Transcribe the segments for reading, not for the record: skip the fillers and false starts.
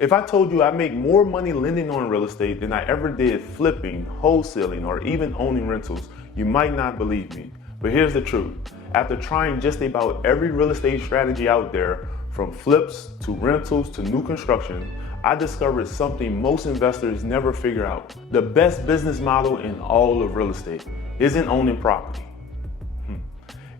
If I told you I make more money lending on real estate than I ever did flipping, wholesaling, or even owning rentals, you might not believe me. But here's the truth. After trying just about every real estate strategy out there, from flips to rentals to new construction, I discovered something most investors never figure out. The best business model in all of real estate isn't owning property.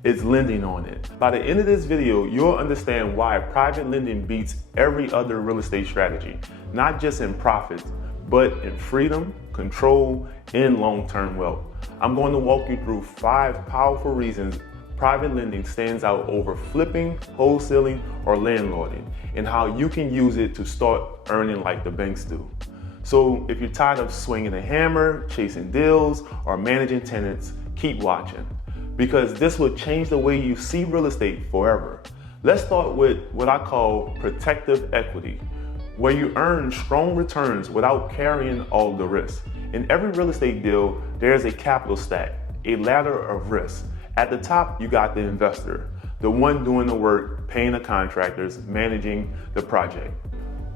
It's lending on it. By the end of this video, you'll understand why private lending beats every other real estate strategy, not just in profits, but in freedom, control, and long-term wealth. I'm going to walk you through 5 powerful reasons private lending stands out over flipping, wholesaling, or landlording, and how you can use it to start earning like the banks do. So if you're tired of swinging a hammer, chasing deals, or managing tenants, keep watching, because this will change the way you see real estate forever. Let's start with what I call protective equity, where you earn strong returns without carrying all the risk. In every real estate deal, there's a capital stack, a ladder of risk. At the top, you got the investor, the one doing the work, paying the contractors, managing the project.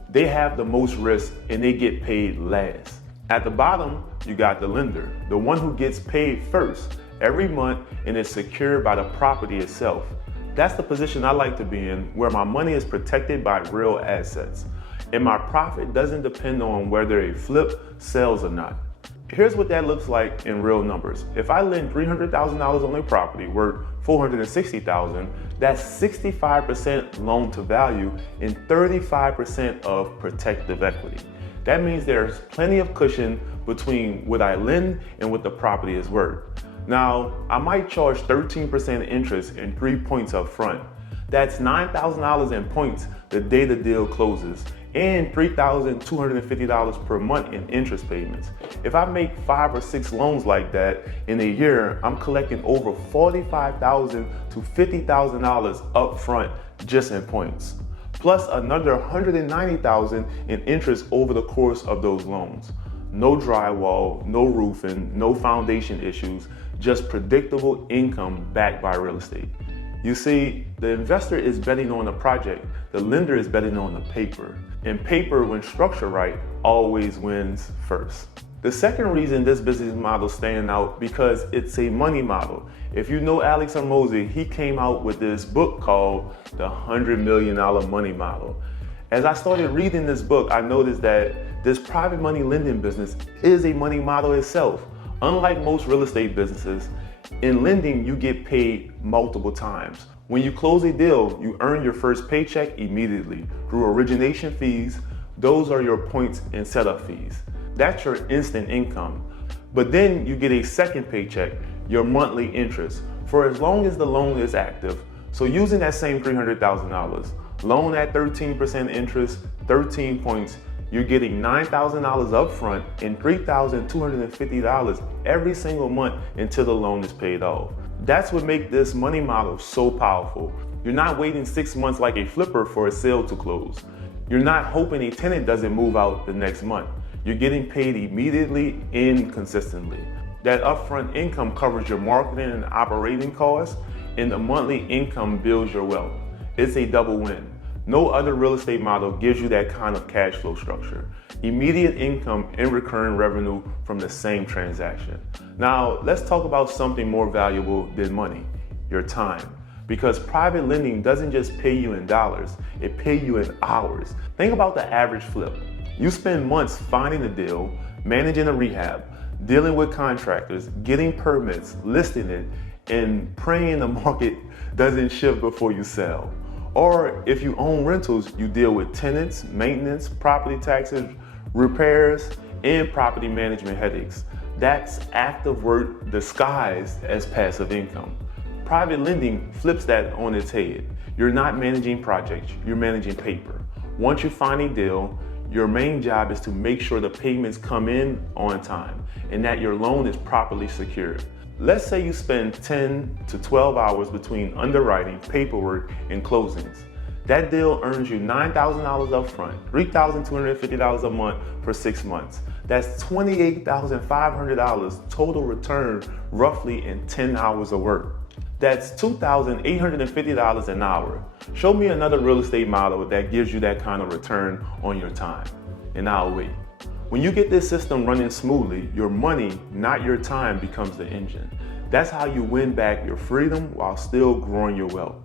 They have the most risk and they get paid last. At the bottom, you got the lender, the one who gets paid first every month and is secured by the property itself. That's the position I like to be in, where my money is protected by real assets, and my profit doesn't depend on whether a flip sells or not. Here's what that looks like in real numbers. If I lend $300,000 on a property worth $460,000, that's 65% loan to value and 35% of protective equity. That means there's plenty of cushion between what I lend and what the property is worth. Now, I might charge 13% interest and 3 points up front. That's $9,000 in points the day the deal closes, and $3,250 per month in interest payments. If I make 5 or 6 loans like that in a year, I'm collecting over $45,000 to $50,000 up front just in points, plus another $190,000 in interest over the course of those loans. No drywall, no roofing, no foundation issues, just predictable income backed by real estate. You see, the investor is betting on the project, the lender is betting on the paper. And paper, when structured right, always wins first. The second reason this business model stands out because it's a money model. If you know Alex Hormozi, he came out with this book called The $100 Million Money Model. As I started reading this book, I noticed that this private money lending business is a money model itself. Unlike most real estate businesses, in lending, you get paid multiple times. When you close a deal, you earn your first paycheck immediately through origination fees. Those are your points and setup fees. That's your instant income. But then you get a second paycheck, your monthly interest, for as long as the loan is active. So using that same $300,000, loan at 13% interest, 13 points, you're getting $9,000 up front and $3,250 every single month until the loan is paid off. That's what makes this money model so powerful. You're not waiting 6 months like a flipper for a sale to close. You're not hoping a tenant doesn't move out the next month. You're getting paid immediately and consistently. That upfront income covers your marketing and operating costs, and the monthly income builds your wealth. It's a double win. No other real estate model gives you that kind of cash flow structure. Immediate income and recurring revenue from the same transaction. Now, let's talk about something more valuable than money, your time. Because private lending doesn't just pay you in dollars, it pays you in hours. Think about the average flip. You spend months finding a deal, managing a rehab, dealing with contractors, getting permits, listing it, and praying the market doesn't shift before you sell. Or if you own rentals, you deal with tenants, maintenance, property taxes, repairs, and property management headaches. That's active work disguised as passive income. Private lending flips that on its head. You're not managing projects, you're managing paper. Once you find a deal, your main job is to make sure the payments come in on time and that your loan is properly secured. Let's say you spend 10 to 12 hours between underwriting, paperwork, and closings. That deal earns you $9,000 up front, $3,250 a month for 6 months. That's $28,500 total return roughly in 10 hours of work. That's $2,850 an hour. Show me another real estate model that gives you that kind of return on your time, and I'll wait. When you get this system running smoothly, your money, not your time, becomes the engine. That's how you win back your freedom while still growing your wealth.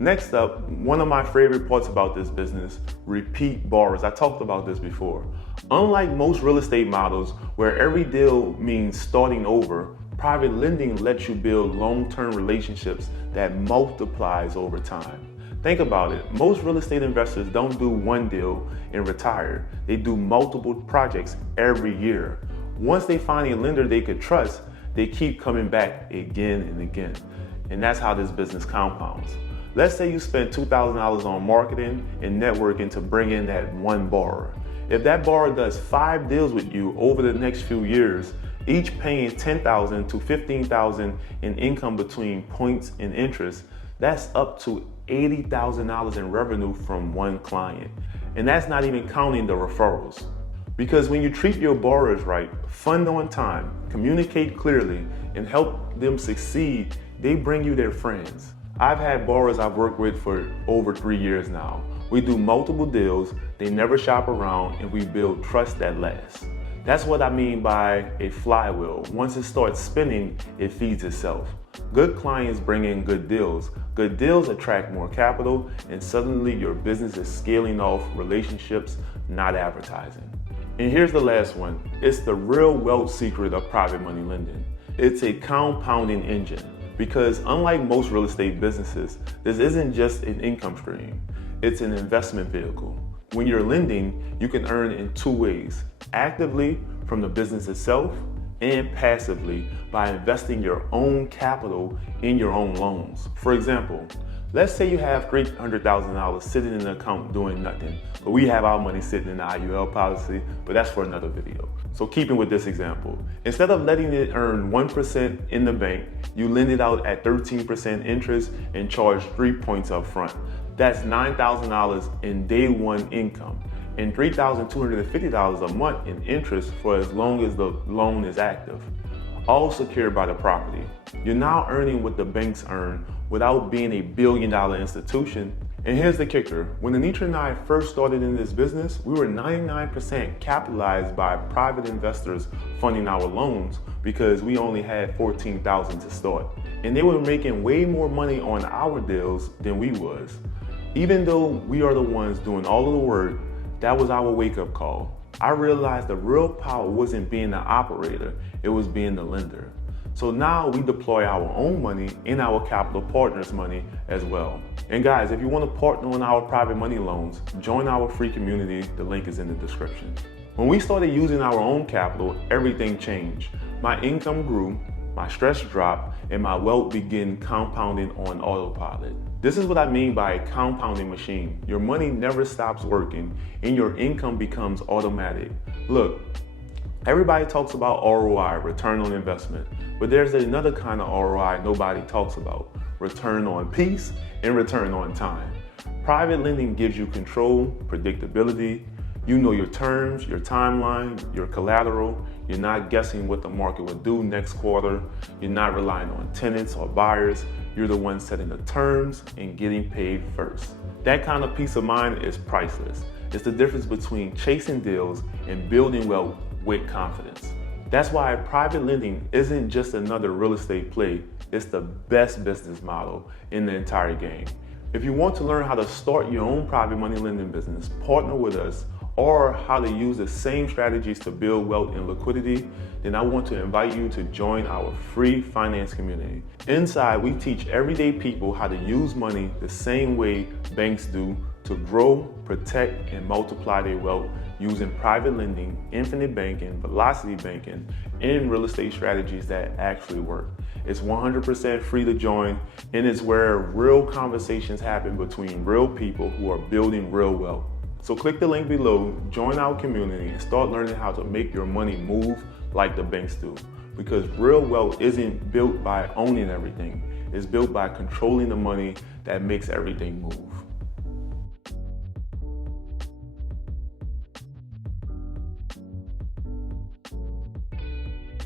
Next up, one of my favorite parts about this business, repeat borrowers. I talked about this before. Unlike most real estate models where every deal means starting over, private lending lets you build long-term relationships that multiplies over time. Think about it. Most real estate investors don't do one deal and retire. They do multiple projects every year. Once they find a lender they could trust, they keep coming back again and again. And that's how this business compounds. Let's say you spend $2,000 on marketing and networking to bring in that one borrower. If that borrower does 5 deals with you over the next few years, each paying $10,000 to $15,000 in income between points and interest, that's up to $80,000 in revenue from one client. And that's not even counting the referrals. Because when you treat your borrowers right, fund on time, communicate clearly, and help them succeed, they bring you their friends. I've had borrowers I've worked with for over 3 years now. We do multiple deals, they never shop around, and we build trust that lasts. That's what I mean by a flywheel. Once it starts spinning, it feeds itself. Good clients bring in good deals. Good deals attract more capital, and suddenly your business is scaling off relationships, not advertising. And here's the last one. It's the real wealth secret of private money lending. It's a compounding engine. Because unlike most real estate businesses, this isn't just an income stream. It's an investment vehicle. When you're lending, you can earn in 2 ways: actively from the business itself and passively by investing your own capital in your own loans. For example, let's say you have $300,000 sitting in an account doing nothing, but we have our money sitting in the IUL policy, but that's for another video. So keeping with this example, instead of letting it earn 1% in the bank, you lend it out at 13% interest and charge 3 points up front. That's $9,000 in day one income and $3,250 a month in interest for as long as the loan is active, all secured by the property. You're now earning what the banks earn without being a billion-dollar institution. And here's the kicker. When Anitra and I first started in this business, we were 99% capitalized by private investors funding our loans because we only had $14,000 to start. And they were making way more money on our deals than we was. Even though we are the ones doing all of the work, that was our wake-up call. I realized the real power wasn't being the operator, it was being the lender. So now we deploy our own money and our capital partners' money as well. And guys, if you want to partner on our private money loans, join our free community. The link is in the description. When we started using our own capital, everything changed. My income grew, my stress dropped, and my wealth began compounding on autopilot. This is what I mean by a compounding machine. Your money never stops working and your income becomes automatic. Look, everybody talks about ROI, return on investment, but there's another kind of ROI nobody talks about: return on peace and return on time. Private lending gives you control, predictability. You know your terms, your timeline, your collateral. You're not guessing what the market will do next quarter. You're not relying on tenants or buyers. You're the one setting the terms and getting paid first. That kind of peace of mind is priceless. It's the difference between chasing deals and building wealth with confidence. That's why private lending isn't just another real estate play. It's the best business model in the entire game. If you want to learn how to start your own private money lending business, partner with us, or how to use the same strategies to build wealth and liquidity, then I want to invite you to join our free finance community. Inside, we teach everyday people how to use money the same way banks do to grow, protect, and multiply their wealth using private lending, infinite banking, velocity banking, and real estate strategies that actually work. It's 100% free to join, and it's where real conversations happen between real people who are building real wealth. So click the link below, join our community, and start learning how to make your money move like the banks do. Because real wealth isn't built by owning everything, it's built by controlling the money that makes everything move.